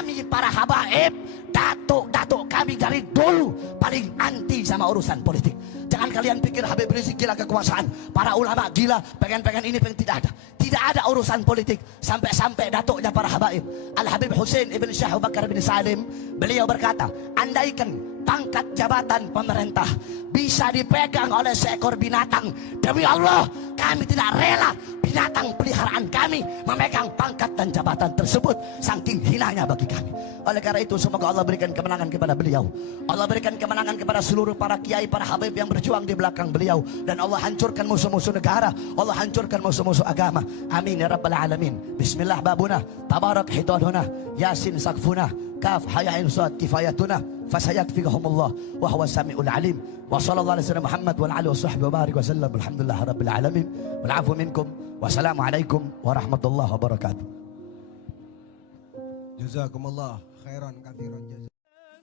kami para habaib, datuk-datuk kami dari dulu paling anti sama urusan politik. Jangan kalian pikir Habib Rizik gila kekuasaan, para ulama gila, pengen-pengen ini, pengen, tidak ada. Tidak ada urusan politik. Sampai-sampai datuknya para habaib, Al-Habib Hussein ibn Syekh Abu Bakar bin Salim, beliau berkata, andaikan pangkat jabatan pemerintah bisa dipegang oleh seekor binatang, demi Allah kami tidak rela binatang peliharaan kami memegang pangkat dan jabatan tersebut, saking hinanya bagi kami. Oleh karena itu semoga Allah berikan kemenangan kepada beliau, Allah berikan kemenangan kepada seluruh para kiai, para habib yang berjuang di belakang beliau, dan Allah hancurkan musuh-musuh negara, Allah hancurkan musuh-musuh agama. Amin ya rabbal alamin. Bismillah babuna, tabarak hidaduna, yasin sakfuna, kaf hayain sad kifayatuna, fasayakfikahumullah wa huwa samiul alim. Wa sallallahu alaihi wasallam Muhammad wa alihi washabbihi wa barik wa sallam. Alhamdulillah rabbil alamin. Wal afu minkum. Wassalamualaikum warahmatullahi wabarakatuh. Jazakumullah khairan katsiran.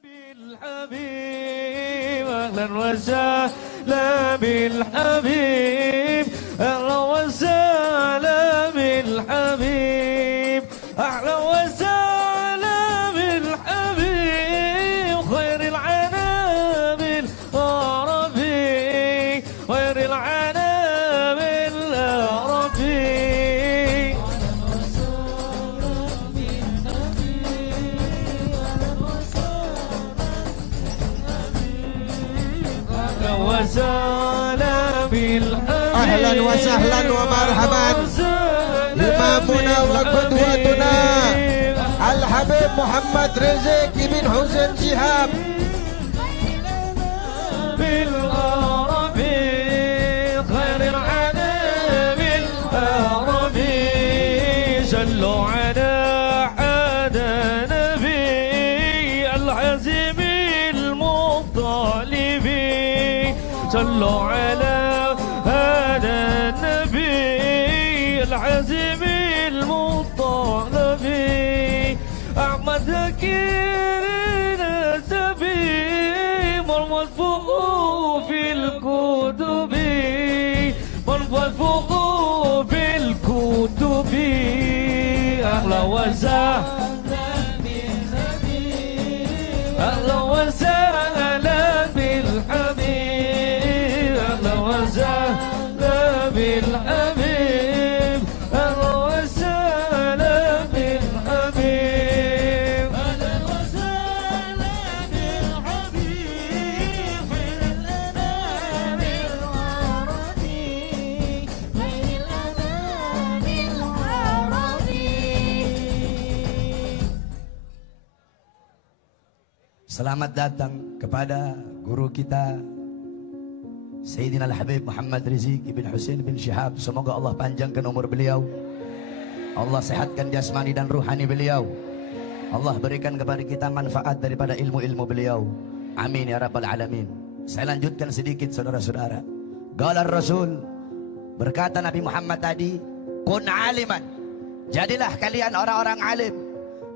bil habib ahlan wa sahlan bil habib ahlan wa sahlan bil habib ahlan wa sahlan bil habib khairil anabil arabi khairil anabil arabi Ahlan wa sahlan wa marhaban imamuna wa qudwatuna Al-Habib Muhammad Rizik ibn Hussein Syihab bil arabi khairil anabil arabi sallu ala hada nabi al-azim al-muttalibi صلوا على هذا النبي العزيم المطلب أحمد ذكير النبي مرفوع في الكتب مرفوع في الكتب أهلا وسهلا بالنبي أهلا وسهلا بالحبيب بالحبيب أهلا وسهلا بالحبيب أهلا وسهلا بالحبيب خير الأنام العربي خير الأنام العربي. Selamat datang kepada guru kita Sayyidina Al-Habib Muhammad Rizik ibn Hussein bin Syihab. Semoga Allah panjangkan umur beliau, Allah sehatkan jasmani dan ruhani beliau, Allah berikan kepada kita manfaat daripada ilmu-ilmu beliau. Amin ya rabbal alamin. Saya lanjutkan sedikit saudara-saudara. Qala Rasul, berkata Nabi Muhammad tadi, kun aliman, jadilah kalian orang-orang alim,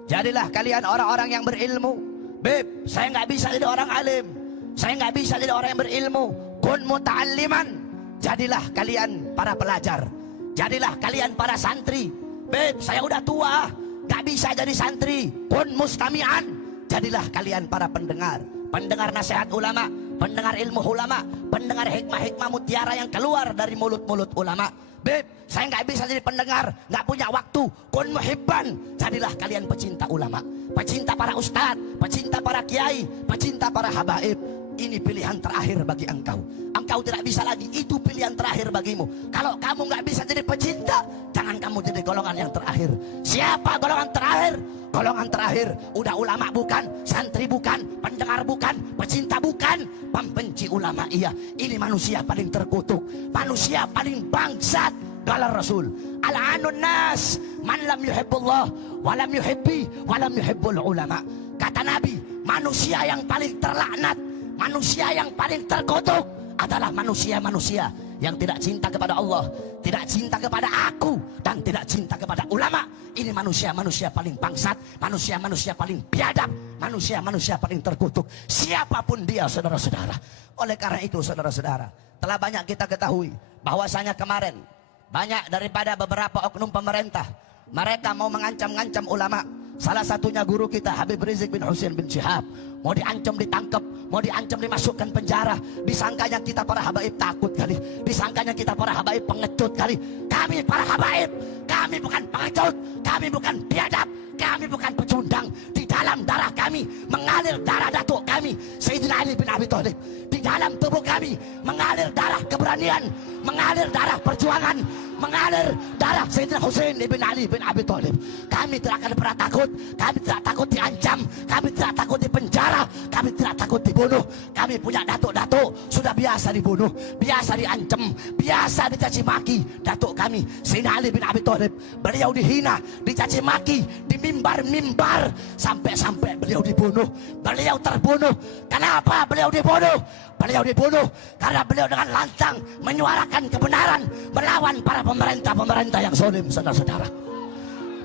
jadilah kalian orang-orang yang berilmu. Beb, saya nggak bisa jadi orang alim, saya nggak bisa jadi orang yang berilmu. Kun muta'alliman, jadilah kalian para pelajar, jadilah kalian para santri. Beb, saya udah tua, gak bisa jadi santri. Kun mustami'an, jadilah kalian para pendengar, pendengar nasihat ulama, pendengar ilmu ulama, pendengar hikmah-hikmah mutiara yang keluar dari mulut-mulut ulama. Beb, saya nggak bisa jadi pendengar, nggak punya waktu. Kun muhibban, jadilah kalian pecinta ulama, pecinta para ustadz, pecinta para kiai, pecinta para habaib. Ini pilihan terakhir bagi engkau. Engkau tidak bisa lagi, itu pilihan terakhir bagimu. Kalau kamu nggak bisa jadi pecinta, jangan kamu jadi golongan yang terakhir. Siapa golongan terakhir? Golongan terakhir udah ulama bukan, santri bukan, pendengar bukan, pecinta bukan, pembenci ulama iya. Ini manusia paling terkutuk, manusia paling bangsat. Qala Rasul, al-anun nas man lam yuhibbullah wa lam yuhibbi wa lam yuhibbul ulama. Kata Nabi, manusia yang paling terlaknat, manusia yang paling terkutuk adalah manusia-manusia yang tidak cinta kepada Allah, tidak cinta kepada aku, dan tidak cinta kepada ulama. Ini manusia-manusia paling bangsat, manusia-manusia paling biadab, manusia-manusia paling terkutuk, siapapun dia, saudara-saudara. Oleh karena itu, saudara-saudara, telah banyak kita ketahui bahwasanya kemarin banyak daripada beberapa oknum pemerintah, mereka mau mengancam-ngancam ulama. Salah satunya guru kita Habib Rizik bin Hussein bin Syihab. Mau diancam ditangkap, mau diancam dimasukkan penjara. Disangkanya kita para habaib takut kali. Disangkanya kita para habaib pengecut kali. Kami para habaib, kami bukan pengecut, kami bukan biadab, kami bukan pecundang. Di dalam darah kami mengalir darah datuk kami Sayyidina Ali bin Abi Thalib. Di dalam tubuh kami mengalir darah keberanian, mengalir darah perjuangan, mengalir darah Sayyidina Husain bin Ali bin Abi Thalib. Kami tidak akan pernah takut. Kami tidak takut diancam, kami tidak takut dipenjara, kami tidak takut dibunuh. Kami punya datuk-datuk sudah biasa dibunuh, biasa diancam, biasa dicaci maki. Datuk kami Sayyidina Ali bin Abi Thalib, beliau dihina, dicaci maki di mimbar-mimbar, sampai-sampai beliau dibunuh. Beliau terbunuh. Kenapa beliau dibunuh? Beliau dibunuh karena beliau dengan lantang menyuarakan kebenaran melawan para pemerintah-pemerintah yang zalim, saudara-saudara.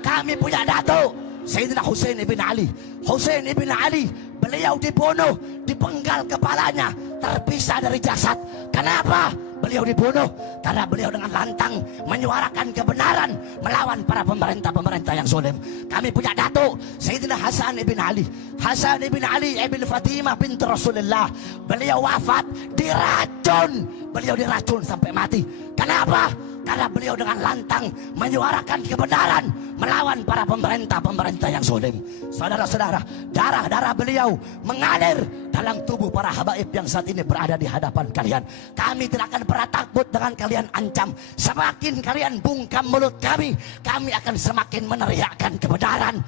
Kami punya datuk Sayyidina Husain ibn Ali. Husain ibn Ali, beliau dibunuh, dipenggal kepalanya, terpisah dari jasad. Kenapa beliau dibunuh? Karena beliau dengan lantang menyuarakan kebenaran melawan para pemerintah-pemerintah yang zalim. Kami punya datuk Sayyidina Hasan ibn Ali. Hasan ibn Ali ibn Fatimah bint Rasulullah. Beliau wafat diracun. Beliau diracun sampai mati. Kenapa? Karena beliau dengan lantang menyuarakan kebenaran melawan para pemerintah-pemerintah yang zalim. Saudara-saudara, darah-darah beliau mengalir dalam tubuh para habaib yang saat ini berada di hadapan kalian. Kami tidak akan pernah takut dengan kalian ancam. Semakin kalian bungkam mulut kami akan semakin meneriakkan kebenaran.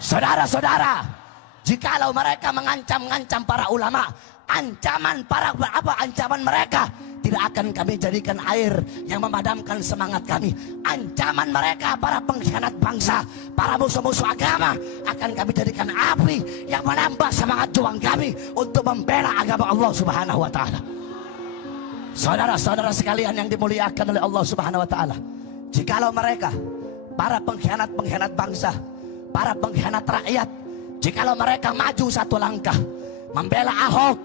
Saudara-saudara, jikalau mereka mengancam-ngancam para ulama, ancaman mereka tidak akan kami jadikan air yang memadamkan semangat kami. Ancaman mereka para pengkhianat bangsa, para musuh-musuh agama, akan kami jadikan api yang menambah semangat juang kami untuk membela agama Allah Subhanahu wa taala. Saudara-saudara sekalian yang dimuliakan oleh Allah Subhanahu wa taala, jikalau mereka para pengkhianat bangsa, para pengkhianat rakyat, jikalau mereka maju satu langkah membela Ahok,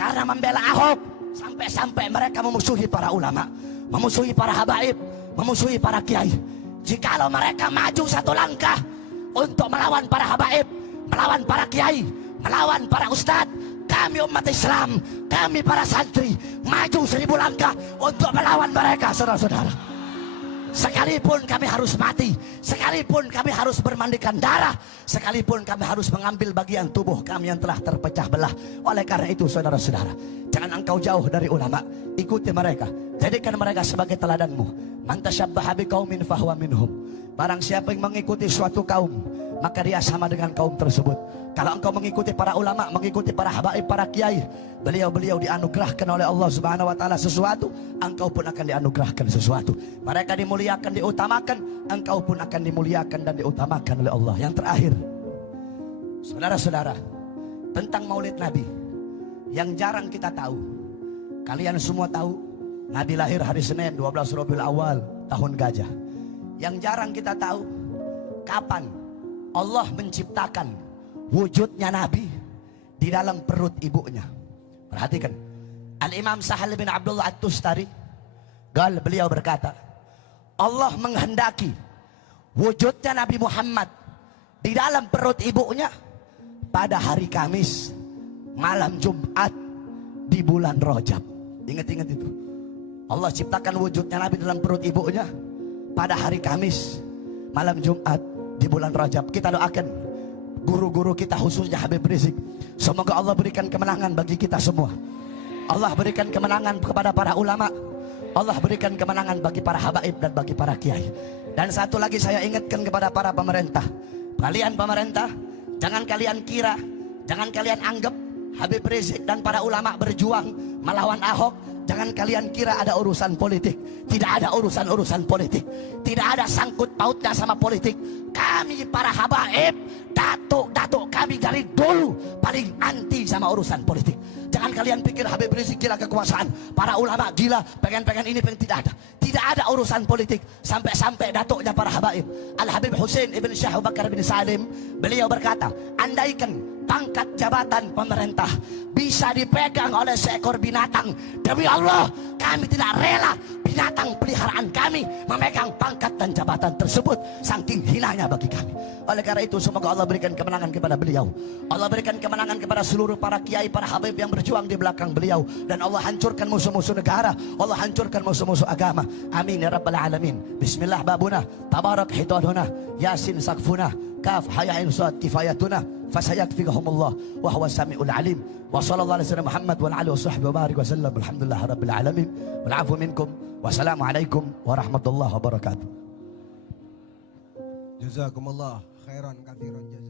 karena membela Ahok sampai-sampai mereka memusuhi para ulama, memusuhi para habaib, memusuhi para kiai. Jikalau mereka maju satu langkah untuk melawan para habaib, melawan para kiai, melawan para ustadz, kami umat Islam, kami para santri maju 1000 langkah untuk melawan mereka, saudara-saudara. Sekalipun kami harus mati, sekalipun kami harus bermandikan darah, sekalipun kami harus mengambil bagian tubuh kami yang telah terpecah belah. Oleh karena itu, saudara-saudara, jangan engkau jauh dari ulama, ikuti mereka, jadikan mereka sebagai teladanmu. Man tasyabbaha biqaumin fahuwa minhum. Barang siapa yang mengikuti suatu kaum, maka dia sama dengan kaum tersebut. Kalau engkau mengikuti para ulama, mengikuti para habaib, para kiai, beliau-beliau dianugerahkan oleh Allah Subhanahu wa taala sesuatu, engkau pun akan dianugerahkan sesuatu. Mereka dimuliakan, diutamakan, engkau pun akan dimuliakan dan diutamakan oleh Allah. Yang terakhir, saudara-saudara, tentang Maulid Nabi yang jarang kita tahu. Kalian semua tahu Nabi lahir hari Senin 12 Rabiul Awal tahun gajah. Yang jarang kita tahu, kapan Allah menciptakan wujudnya Nabi di dalam perut ibunya. Perhatikan, Al-Imam Sahal bin Abdullah At-Tustari, beliau berkata, Allah menghendaki wujudnya Nabi Muhammad di dalam perut ibunya pada hari Kamis malam Jumat di bulan Rajab. Ingat-ingat itu. Allah ciptakan wujudnya Nabi dalam perut ibunya pada hari Kamis malam Jumat di bulan Rajab. Kita doakan guru-guru kita, khususnya Habib Rizik, semoga Allah berikan kemenangan bagi kita semua. Allah berikan kemenangan kepada para ulama, Allah berikan kemenangan bagi para habaib dan bagi para kiai. Dan satu lagi saya ingatkan kepada para pemerintah, kalian pemerintah, jangan kalian kira, jangan kalian anggap Habib Rizik dan para ulama berjuang melawan Ahok, jangan kalian kira ada urusan politik. Tidak ada urusan-urusan politik, tidak ada sangkut pautnya sama politik. Kami para habaib, datuk-datuk kami dari dulu paling anti sama urusan politik. Jangan kalian pikir Habib Rizik gila kekuasaan, para ulama gila, pengen ini pengen, tidak ada. Tidak ada urusan politik. Sampai-sampai datuknya para habaib, Al-Habib Hussein ibn Syekh Abu Bakar bin Salim, beliau berkata, andaikan pangkat jabatan pemerintah bisa dipegang oleh seekor binatang, demi Allah kami tidak rela binatang peliharaan kami memegang pangkat dan jabatan tersebut, saking hinanya bagi kami. Oleh karena itu semoga Allah berikan kemenangan kepada beliau, Allah berikan kemenangan kepada seluruh para kiai, para habib yang berjuang di belakang beliau, dan Allah hancurkan musuh-musuh negara, Allah hancurkan musuh-musuh agama. Amin ya rabbal alamin. Bismillah babuna, tabarak hidaduna, yasin sakfuna, kaf hayain suat kifayatuna, fasayakfikahumullah wa huwa samiul alim. Wa sallallahu alaihi wasallam Muhammad wa alihi washabbihi wa barik wa sallam. Alhamdulillah rabbil alamin. Wal afu minkum. Wassalamualaikum warahmatullahi wabarakatuh. Jazakumullah khairan katsiran.